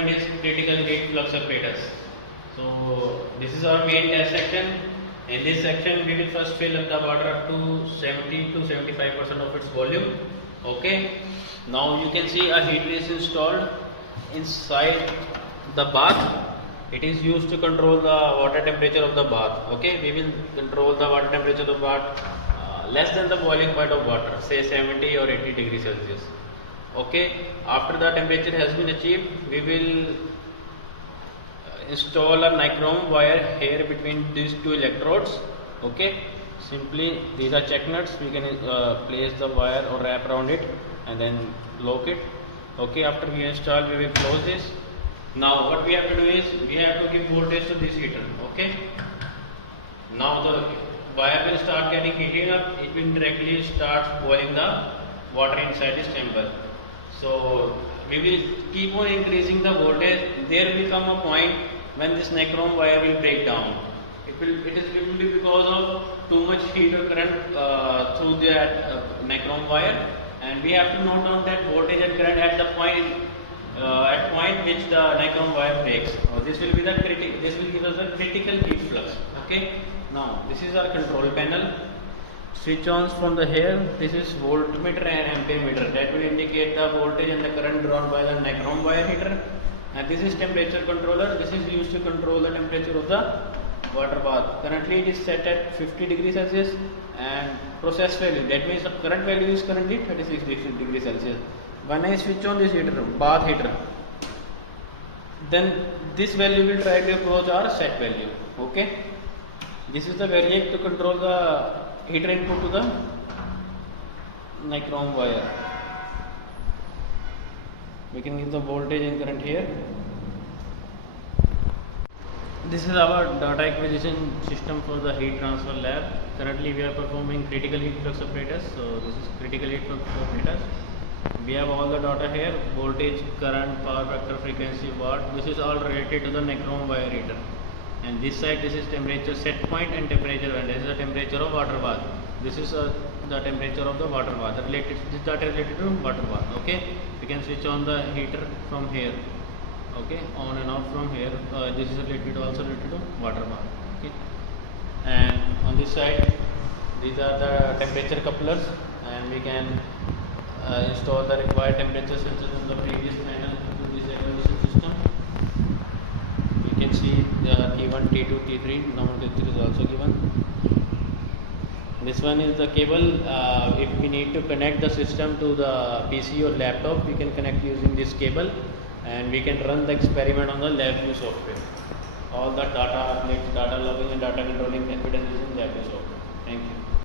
equipment is critical heat flux apparatus. So this is our main test section. In this section we will first fill up the water up to 70 to 75% of its volume. Okay. Now you can see a heater is installed inside the bath. It is used to control the water temperature of the bath. Okay, we will control the water temperature of the bath less than the boiling point of water, say 70 or 80 degrees Celsius. Okay, after the temperature has been achieved, we will install a nichrome wire here between these two electrodes. Okay, simply these are check nuts. We can place the wire or wrap around it and then lock it. Okay, after we install, we will close this. Now what we have to do is we have to give voltage to this heater. Okay, now the wire will start getting heated up. It will directly start boiling the water inside this chamber. So we will keep on increasing the voltage. There will come a point when this nichrome wire will break down. It will be because of too much heat or current through that nichrome wire, and we have to note down that voltage and current at the point which the nichrome wire breaks. This will give us the critical heat flux. Okay. Now this is our control panel. Switch ons from the here. This is voltmeter and ampere meter. That will indicate the voltage and the current drawn by the nichrome wire heater. And this is temperature controller. This is used to control the temperature of the water bath. Currently it is set at 50 degrees Celsius, and process value, that means the current value is currently 36 degrees Celsius. When I switch on this heater, bath heater, then this value will try to approach our set value. Okay, this is the variant to control the heater input to the nichrome wire. We can give the voltage and current here. This is our data acquisition system for the heat transfer lab. Currently we are performing critical heat flux apparatus. So this is critical heat flux apparatus. We have all the data here: voltage, current, power factor, frequency, watt. This is all related to the nichrome wire heater. And this side, this is temperature set point and temperature, and this is the temperature of water bath. This is the temperature of the water bath. This data related to water bath. Okay, we can switch on the heater from here. Okay, on and off from here. This is also related to water bath. Okay, and on this side, these are the temperature couplers, and we can install the required temperature sensors in the previous panel to this evolution system. You can see the T1, T2, T3 nomenclature is also given. This one is the cable. If we need to connect the system to the PC or laptop, we can connect using this cable, and we can run the experiment on the LabVIEW software. All the data logging and data controlling can be done using LabVIEW software. Thank you.